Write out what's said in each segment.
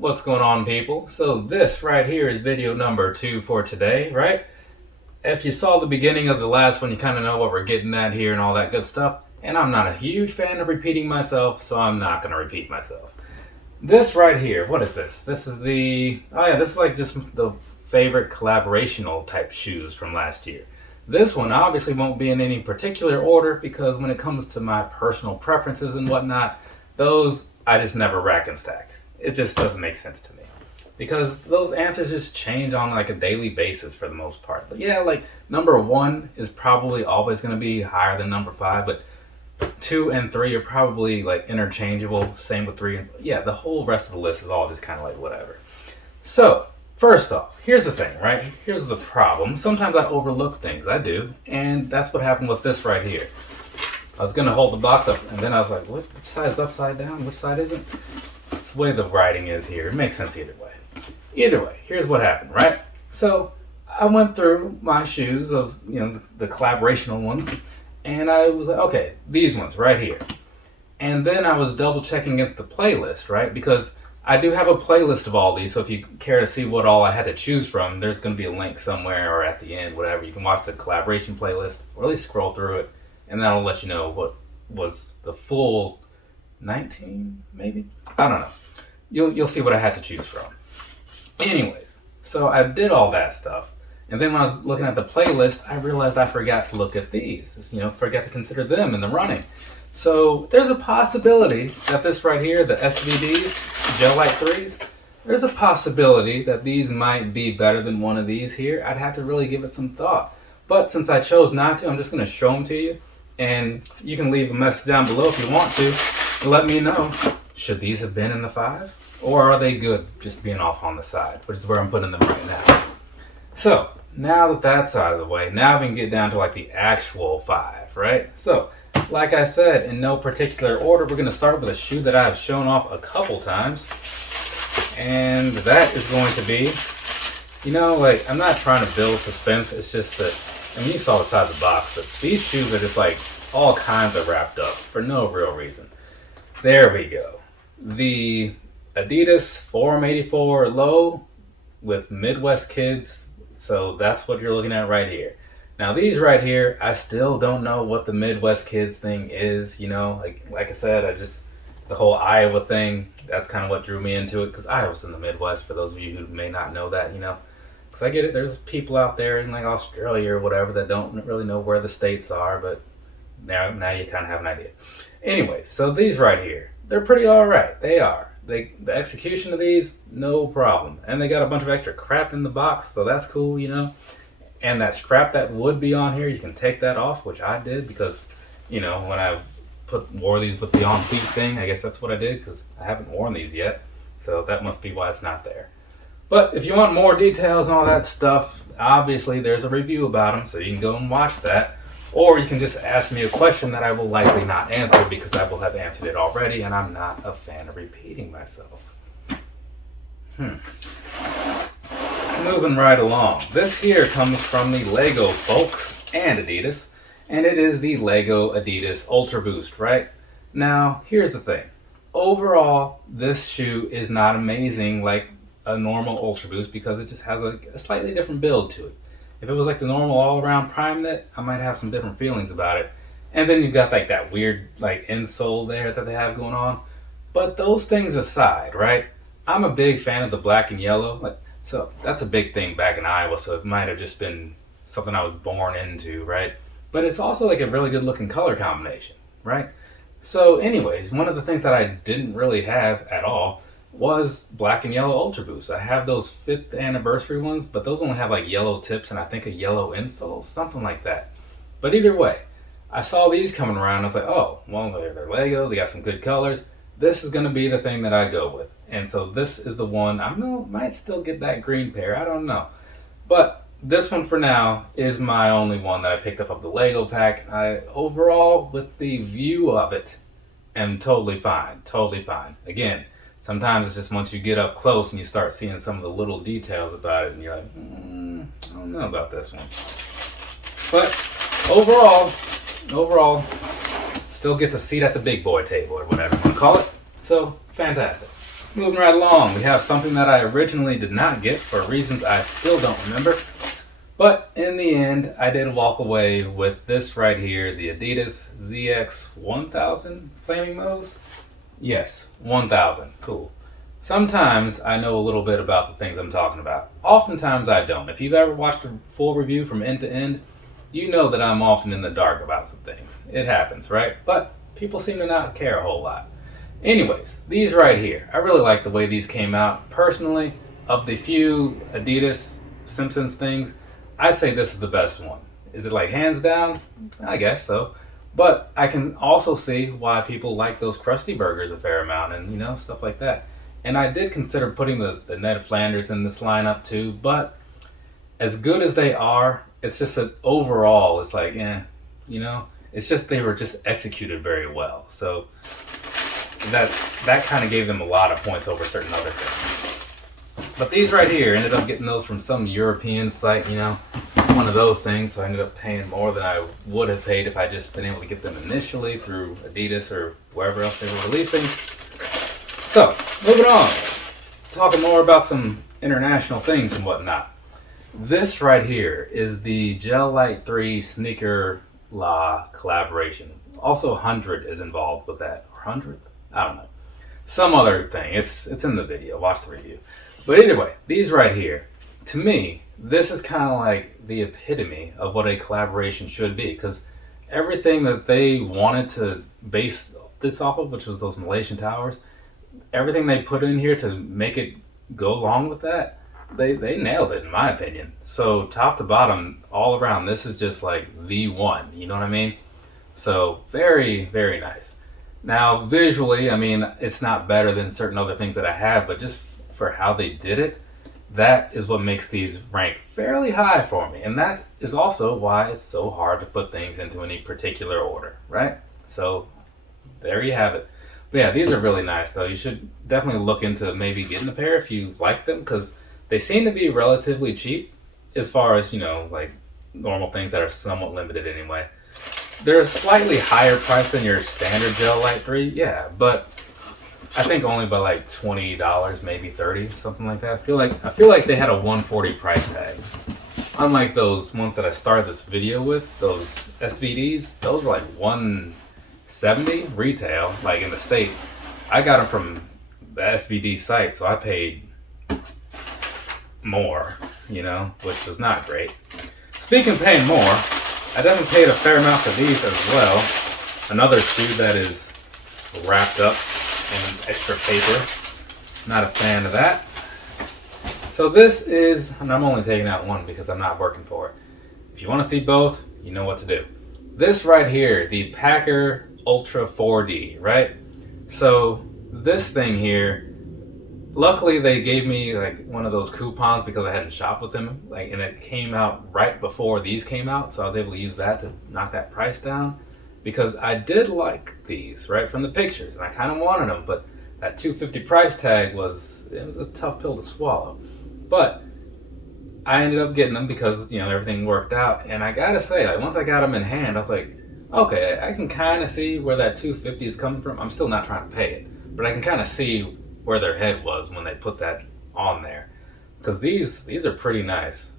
What's going on, people? So this right here is video number 2 for today, right? If you saw the beginning of the last one, you kind of know what we're getting at here and all that good stuff. And I'm not a huge fan of repeating myself, so I'm not going to repeat myself. This right here, what is this? This is this is like just the favorite collaborational type shoes from last year. This one obviously won't be in any particular order because when it comes to my personal preferences and whatnot, those I just never rack and stack. It just doesn't make sense to me because those answers just change on like a daily basis for the most part. But yeah, like number 1 is probably always going to be higher than number 5, but 2 and 3 are probably like interchangeable. Same with 3 and yeah, the whole rest of the list is all just kind of like whatever. So first off, here's the thing, right? Here's the problem. Sometimes I overlook things. I do, and that's what happened with this right here. I was gonna hold the box up, and then I was like, which side is upside down? Which side isn't? It's the way the writing is here. It makes sense either way. Either way, here's what happened, right? So I went through my shoes of, the collaborational ones, and I was like, okay, these ones right here. And then I was double checking against the playlist, right? Because I do have a playlist of all these, so if you care to see what all I had to choose from, there's going to be a link somewhere or at the end, whatever. You can watch the collaboration playlist, or at least scroll through it, and that'll let you know what was the full 19, maybe? I don't know. You'll see what I had to choose from. Anyways, so I did all that stuff, and then when I was looking at the playlist, I realized I forgot to look at these. Forgot to consider them in the running. So there's a possibility that this right here, the SVDs, Gel Light 3s, there's a possibility that these might be better than one of these here. I'd have to really give it some thought. But since I chose not to, I'm just going to show them to you. And you can leave a message down below if you want to. Let me know, should these have been in the 5? Or are they good just being off on the side, which is where I'm putting them right now. So now that that's out of the way, now we can get down to like the actual 5, right? So like I said, in no particular order, we're going to start with a shoe that I've shown off a couple times. And that is going to be, I'm not trying to build suspense. It's just that, you saw the side of the box, but these shoes are just like all kinds of wrapped up for no real reason. There we go. The Adidas Forum 84 Low with Midwest Kids. So that's what you're looking at right here. Now these right here, I still don't know what the Midwest Kids thing is, like I said, the whole Iowa thing, that's kind of what drew me into it, because Iowa's in the Midwest, for those of you who may not know that, because I get it, there's people out there in like Australia or whatever that don't really know where the states are, but now you kind of have an idea. Anyway, so these right here, they're pretty alright, they are. The execution of these, no problem, and they got a bunch of extra crap in the box, so that's cool, And that strap that would be on here, you can take that off, which I did because, when I wore these with the on feet thing, I guess that's what I did because I haven't worn these yet. So that must be why it's not there. But if you want more details and all that stuff, obviously there's a review about them, so you can go and watch that. Or you can just ask me a question that I will likely not answer because I will have answered it already, and I'm not a fan of repeating myself. Moving right along. This here comes from the Lego folks and Adidas, and it is the Lego Adidas Ultra Boost, right? Now, here's the thing. Overall, this shoe is not amazing like a normal Ultra Boost because it just has a slightly different build to it. If it was like the normal all-around Prime Knit, I might have some different feelings about it. And then you've got like that weird like insole there that they have going on. But those things aside, right? I'm a big fan of the black and yellow. So that's a big thing back in Iowa, so it might have just been something I was born into, right? But it's also like a really good looking color combination, right? So anyways, one of the things that I didn't really have at all was black and yellow Ultra Boosts. I have those 5th anniversary ones, but those only have like yellow tips and I think a yellow insole, something like that. But either way, I saw these coming around. I was like, oh, well, they're Legos. They got some good colors. This is going to be the thing that I go with. And so this is the one. I might still get that green pair. I don't know. But this one for now is my only one that I picked up of the Lego pack. Overall, with the view of it, am totally fine. Totally fine. Again, sometimes it's just once you get up close and you start seeing some of the little details about it and you're like, I don't know about this one. But overall, still gets a seat at the big boy table or whatever you want to call it. So, fantastic. moving right along, we have something that I originally did not get for reasons I still don't remember. But in the end, I did walk away with this right here, the Adidas Zx 1000 Flamingos. Yes, 1000. Cool. Sometimes I know a little bit about the things I'm talking about. Oftentimes I don't. If you've ever watched a full review from end to end, you know that I'm often in the dark about some things. It happens, right? But people seem to not care a whole lot. Anyways, these right here, I really like the way these came out. Personally, of the few Adidas Simpsons things, I say this is the best one. Is it like hands down? I guess so. But I can also see why people like those Krusty Burgers a fair amount and, you know, stuff like that. And I did consider putting the Ned Flanders in this lineup too, but as good as they are, it's just that overall, it's like, you know, it's just they were just executed very well. So that kind of gave them a lot of points over certain other things. But these right here, ended up getting those from some European site, you know, one of those things. So I ended up paying more than I would have paid if I just been able to get them initially through Adidas or wherever else they were releasing. So, moving on, talking more about some international things and whatnot. This right here is the Gel Light 3 Sneaker La collaboration. Also 100 is involved with that. Or 100? I don't know. Some other thing. It's in the video. Watch the review. But anyway, these right here, to me, this is kind of like the epitome of what a collaboration should be. Because everything that they wanted to base this off of, which was those Malaysian towers, everything they put in here to make it go along with that, they nailed it in my opinion. So top to bottom, all around, this is just like the one, you know what I mean? So very, very nice. Now visually, I mean, it's not better than certain other things that I have, but just for how they did it, that is what makes these rank fairly high for me. And that is also why it's so hard to put things into any particular order, right? So there you have it. But yeah, these are really nice though. You should definitely look into maybe getting a pair if you like them, because they seem to be relatively cheap as far as, you know, like normal things that are somewhat limited anyway. They're a slightly higher price than your standard Gel Light 3, yeah, but I think only by like $20, maybe $30, something like that. I feel like they had a $140 price tag. Unlike those ones that I started this video with, those SVDs, those were like $170 retail, like in the States. I got them from the SVD site, so I paid more, you know, which was not great. Speaking of paying more, I definitely paid a fair amount for these as well. Another shoe that is wrapped up in extra paper. Not a fan of that. So this is, and I'm only taking out one because I'm not working for it. If you want to see both, you know what to do. This right here, the Packer Ultra 4D, right? So this thing here, luckily they gave me like one of those coupons because I hadn't shopped with them, like, and it came out right before these came out, so I was able to use that to knock that price down, because I did like these right from the pictures and I kind of wanted them, but that $250 price tag was a tough pill to swallow. But I ended up getting them because, you know, everything worked out, and I gotta say, like, once I got them in hand, I was like, okay, I can kind of see where that $250 is coming from. I'm still not trying to pay it, but I can kind of see where their head was when they put that on there, because these are pretty nice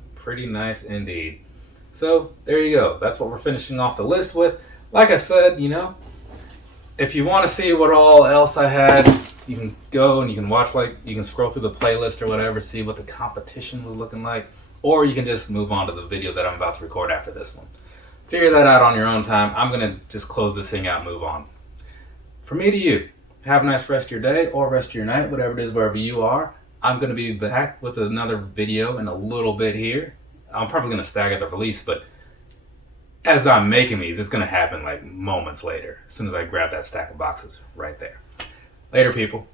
indeed. So there you go, that's what we're finishing off the list with. Like I said, you know, if you want to see what all else I had, you can go and you can watch, like, you can scroll through the playlist or whatever, see what the competition was looking like, or you can just move on to the video that I'm about to record after this one. Figure that out on your own time. I'm gonna just close this thing out and move on. From me to you, have a nice rest of your day or rest of your night, whatever it is, wherever you are. I'm going to be back with another video in a little bit here. I'm probably going to stagger the release, but as I'm making these, it's going to happen like moments later, as soon as I grab that stack of boxes right there. Later, people.